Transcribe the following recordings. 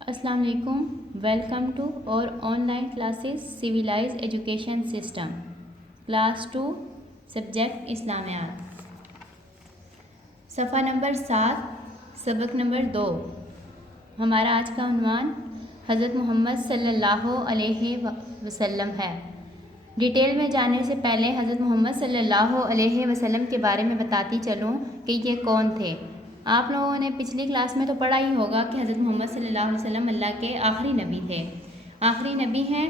السلام علیکم. Welcome to our online classes civilize education system class 2 subject اسلامیات. صفحہ نمبر 7 سبق نمبر 2. ہمارا آج کا عنوان حضرت محمد صلی اللہ علیہ وسلم ہے. ڈیٹیل میں جانے سے پہلے حضرت محمد صلی اللہ علیہ وسلم کے بارے میں بتاتی چلوں کہ یہ کون تھے. آپ لوگوں نے پچھلی کلاس میں تو پڑھا ہی ہوگا کہ حضرت محمد صلی اللہ علیہ وسلم اللہ کے آخری نبی تھے. آخری نبی ہیں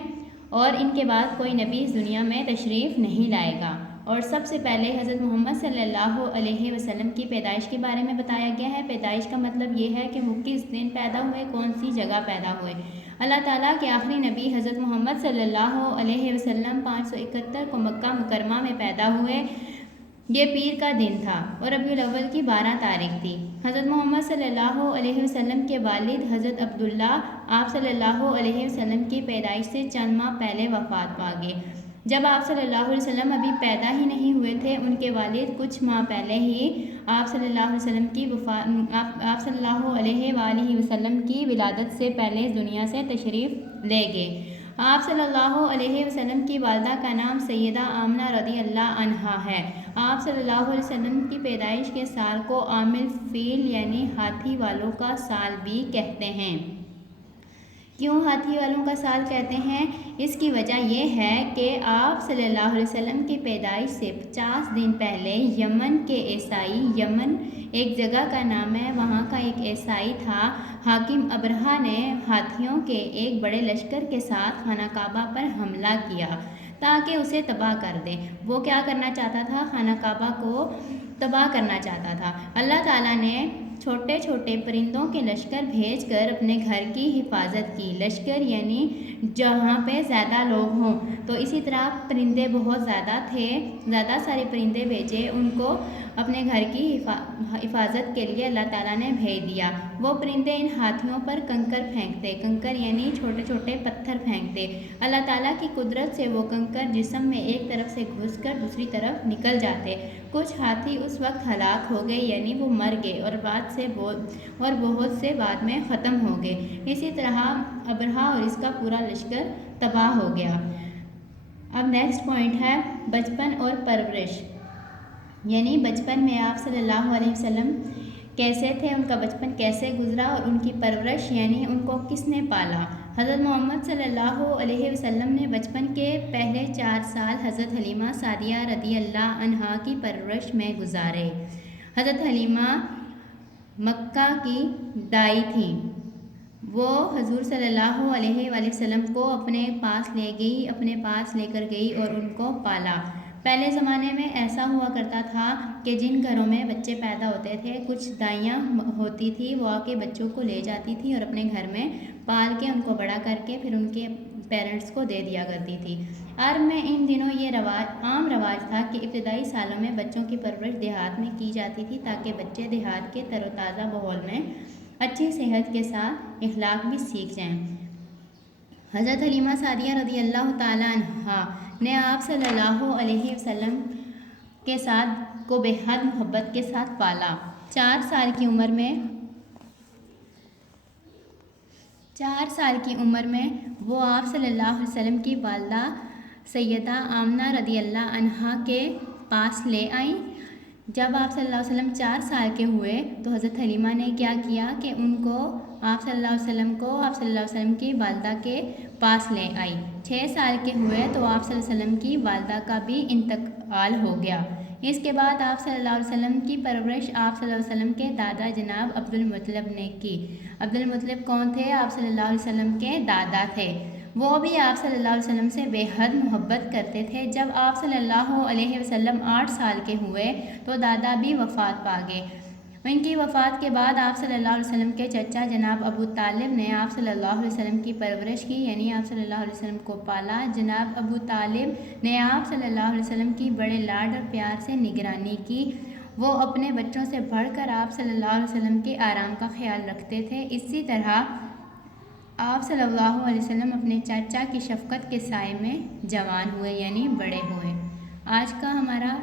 اور ان کے بعد کوئی نبی اس دنیا میں تشریف نہیں لائے گا. اور سب سے پہلے حضرت محمد صلی اللہ علیہ وسلم کی پیدائش کے بارے میں بتایا گیا ہے. پیدائش کا مطلب یہ ہے کہ وہ کس دن پیدا ہوئے, کون سی جگہ پیدا ہوئے. اللہ تعالیٰ کے آخری نبی حضرت محمد صلی اللہ علیہ وسلم 571 کو مکہ مکرمہ میں پیدا ہوئے. یہ پیر کا دن تھا اور ربیع الاول کی 12 تاریخ تھی. حضرت محمد صلی اللہ علیہ وسلم کے والد حضرت عبداللہ آپ صلی اللہ علیہ وسلم کی پیدائش سے چند ماہ پہلے وفات پا گئے. جب آپ صلی اللہ علیہ وسلم ابھی پیدا ہی نہیں ہوئے تھے, ان کے والد کچھ ماہ پہلے ہی آپ صلی اللہ علیہ وسلم کی آپ صلی اللہ علیہ وآلہ وسلم کی ولادت سے پہلے اس دنیا سے تشریف لے گئے. آپ صلی اللہ علیہ وسلم کی والدہ کا نام سیدہ آمنہ رضی اللہ عنہا ہے. آپ صلی اللہ علیہ وسلم کی پیدائش کے سال کو عام الفیل یعنی ہاتھی والوں کا سال بھی کہتے ہیں. کیوں ہاتھی والوں کا سال کہتے ہیں؟ اس کی وجہ یہ ہے کہ آپ صلی اللہ علیہ وسلم کی پیدائش سے 50 دن پہلے یمن کے عیسائی, یمن ایک جگہ کا نام ہے, وہاں کا ایک عیسائی تھا حاکم ابرہہ نے ہاتھیوں کے ایک بڑے لشکر کے ساتھ خانہ کعبہ پر حملہ کیا تاکہ اسے تباہ کر دے. وہ کیا کرنا چاہتا تھا؟ خانہ کعبہ کو تباہ کرنا چاہتا تھا. اللہ تعالیٰ نے چھوٹے چھوٹے پرندوں کے لشکر بھیج کر اپنے گھر کی حفاظت کی. لشکر یعنی جہاں پہ زیادہ لوگ ہوں. تو اسی طرح پرندے بہت زیادہ تھے, زیادہ سارے پرندے بھیجے, ان کو اپنے گھر کی حفاظت کے لیے اللہ تعالیٰ نے بھیج دیا. وہ پرندے ان ہاتھیوں پر کنکر پھینکتے, کنکر یعنی چھوٹے چھوٹے پتھر پھینکتے. اللہ تعالیٰ کی قدرت سے وہ کنکر جسم میں ایک طرف سے گھس کر دوسری طرف نکل جاتے. کچھ ہاتھی اس وقت ہلاک ہو گئے یعنی وہ مر گئے اور بہت سے بعد میں ختم ہو گئے. اسی طرح ابرہہ اور اس کا پورا لشکر تباہ ہو گیا. اب نیکسٹ پوائنٹ ہے بچپن اور پرورش, یعنی بچپن میں آپ صلی اللہ علیہ وسلم کیسے تھے, ان کا بچپن کیسے گزرا, اور ان کی پرورش یعنی ان کو کس نے پالا. حضرت محمد صلی اللہ علیہ وسلم نے بچپن کے پہلے 4 سال حضرت حلیمہ سعدیہ رضی اللہ عنہا کی پرورش میں گزارے. حضرت حلیمہ مکہ کی دائی تھیں. وہ حضور صلی اللہ علیہ وآلہ وسلم کو اپنے پاس لے کر گئی اور ان کو پالا. پہلے زمانے میں ایسا ہوا کرتا تھا کہ جن گھروں میں بچے پیدا ہوتے تھے, کچھ دائیاں ہوتی تھی, وہ آ کے بچوں کو لے جاتی تھی اور اپنے گھر میں پال کے ان کو بڑا کر کے پھر ان کے پیرنٹس کو دے دیا کرتی تھی. عرب میں ان دنوں یہ عام رواج تھا کہ ابتدائی سالوں میں بچوں کی پرورش دیہات میں کی جاتی تھی تاکہ بچے دیہات کے تر و تازہ ماحول میں اچھی صحت کے ساتھ اخلاق بھی سیکھ جائیں. حضرت حلیمہ سعدیہ رضی اللہ تعالیٰ عنہا نے آپ صلی اللہ علیہ وسلم کے ساتھ کو بے حد محبت کے ساتھ پالا. 4 سال کی عمر میں وہ آپ صلی اللہ علیہ وسلم کی والدہ سیدہ آمنہ رضی اللہ عنہا کے پاس لے آئیں. جب آپ صلی اللہ علیہ وسلم 4 سال کے ہوئے تو حضرت حلیمہ نے کیا کیا کہ ان کو آپ صلی اللہ علیہ وسلم کی والدہ کے پاس لے آئی. 6 سال کے ہوئے تو آپ صلی اللہ علیہ وسلم کی والدہ کا بھی انتقال ہو گیا. اس کے بعد آپ صلی اللہ علیہ وسلم کی پرورش آپ صلی اللہ علیہ وسلم کے دادا جناب عبد المطلب نے کی. عبد المطلب کون تھے؟ آپ صلی اللہ علیہ وسلم کے دادا تھے. وہ بھی آپ صلی اللہ علیہ وسلم سے بے حد محبت کرتے تھے. جب آپ صلی اللہ علیہ وسلم 8 سال کے ہوئے تو دادا بھی وفات پا گئے. ان کی وفات کے بعد آپ صلی اللہ علیہ وسلم کے چچا جناب ابو طالب نے آپ صلی اللہ علیہ وسلم کی پرورش کی, یعنی آپ صلی اللہ علیہ وسلم کو پالا. جناب ابو طالب نے آپ صلی اللہ علیہ وسلم کی بڑے لاڈ اور پیار سے نگرانی کی. وہ اپنے بچوں سے بڑھ کر آپ صلی اللہ علیہ وسلم کے آرام کا خیال رکھتے تھے. اسی طرح آپ صلی اللہ علیہ وسلم اپنے چاچا کی شفقت کے سائے میں جوان ہوئے یعنی بڑے ہوئے. آج کا ہمارا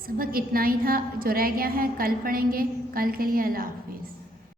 سبق اتنا ہی تھا, جو رہ گیا ہے کل پڑھیں گے. کل کے لیے اللہ حافظ.